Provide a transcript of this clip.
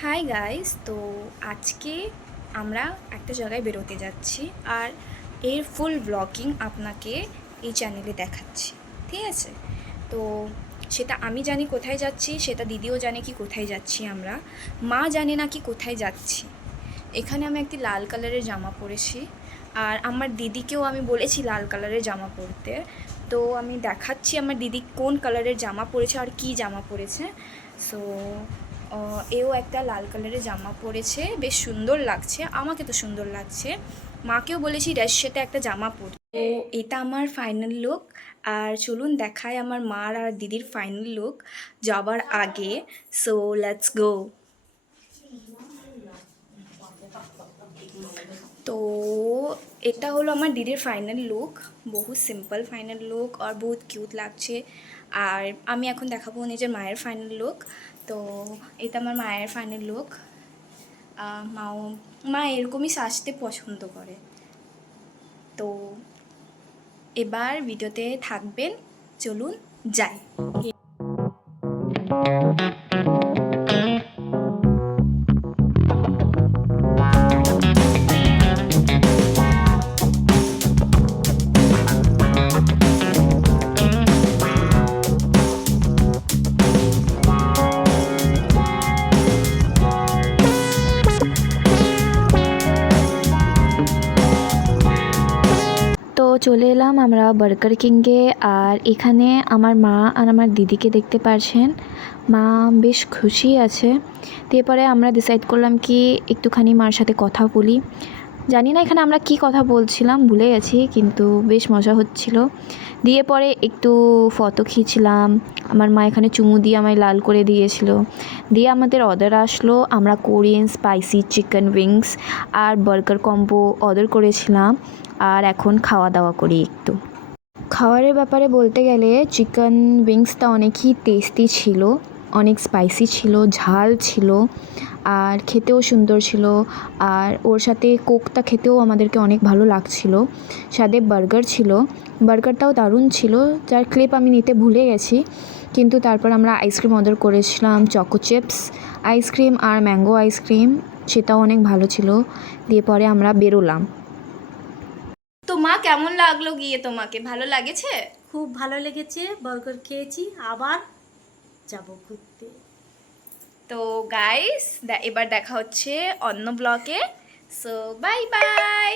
Hi guys, তো আজকে আমরা একটা জায়গায় বেরোতে যাচ্ছি আর এর ফুল ব্লগিং আপনাকে এই চ্যানেলে দেখাচ্ছি। ঠিক আছে, তো সেটা আমি জানি কোথায় যাচ্ছি, সেটা দিদিও জানে কি কোথায় যাচ্ছি আমরা, মা জানে না কি কোথায় যাচ্ছি। এখানে আমি একটি লাল কালারের জামা পরেছি আর আমার দিদিকেও আমি বলেছি লাল কালারের জামা পরতে। তো আমি দেখাচ্ছি আমার দিদি কোন কালারের জামা পরেছে আর কি জামা পরেছে। সো এও একটা লাল কালারের জামা পরেছে, বেশ সুন্দর লাগছে, আমাকে তো সুন্দর লাগছে। মাকেও বলেছি রেড সাথে একটা জামা পরতে। তো এটা আমার ফাইনাল লুক। আর চলুন দেখায় আমার মার আর দিদির ফাইনাল লুক যাবার আগে। So let's go. তো এটা হলো আমার দিদির ফাইনাল লুক, বহু সিম্পল ফাইনাল লুক আর বহুত কিউট লাগছে। আর আমি এখন দেখাবো নিজের মায়ের ফাইনাল লুক। তো এটা আমার মায়ের ফাইনাল লুক। মা এরকমই সাজতে পছন্দ করে। তো এবার ভিডিওতে থাকবেন, চলুন যাই। তো চলে এলাম আমরা বার্গার কিংয়ে। আর এখানে আমার মা আর আমার দিদিকে দেখতে পারছেন। মা বেশ খুশি আছে। তারপরে আমরা ডিসাইড করলাম কি একটুখানি মার সাথে কথা বলি। জানি না এখানে আমরা কি কথা বলছিলাম, ভুলে গেছি, কিন্তু বেশ মজা হচ্ছিল। দিয়ে পরে একটু ফটো খিঁচলাম। আমার মা এখানে চুমু দিয়ে আমায় লাল করে দিয়েছিল। দিয়ে আমাদের অর্ডার আসলো, আমরা কোরিয়ান স্পাইসি চিকেন উইংস আর বার্গার কম্বো অর্ডার করেছিলাম। আর এখন খাওয়া দাওয়া করি একটু। খাবারের ব্যাপারে বলতে গেলে চিকেন উইংসটা অনেকই টেস্টি ছিল, অনেক স্পাইসি ছিল, ঝাল ছিল আর খেতেও সুন্দর ছিল। আর ওর সাথে কোকটা খেতেও আমাদেরকে অনেক ভালো লাগছিল। সাথে বার্গার ছিল, বার্গারটাও দারুণ ছিল, যার ক্লিপ আমি নিতে ভুলে গেছি। কিন্তু তারপর আমরা আইসক্রিম অর্ডার করেছিলাম, চকো চিপস আইসক্রিম আর ম্যাঙ্গো আইসক্রিম, সেটাও অনেক ভালো ছিল। দিয়ে পরে আমরা বেরোলাম। তো মা কেমন লাগলো গিয়ে, তোমাকে ভালো লাগেছে? খুব ভালো লেগেছে, বার্গার খেয়েছি, আবার যাব ঘুরতে। তো গাইস এবার দেখা হচ্ছে অন্য ব্লগে। So bye bye.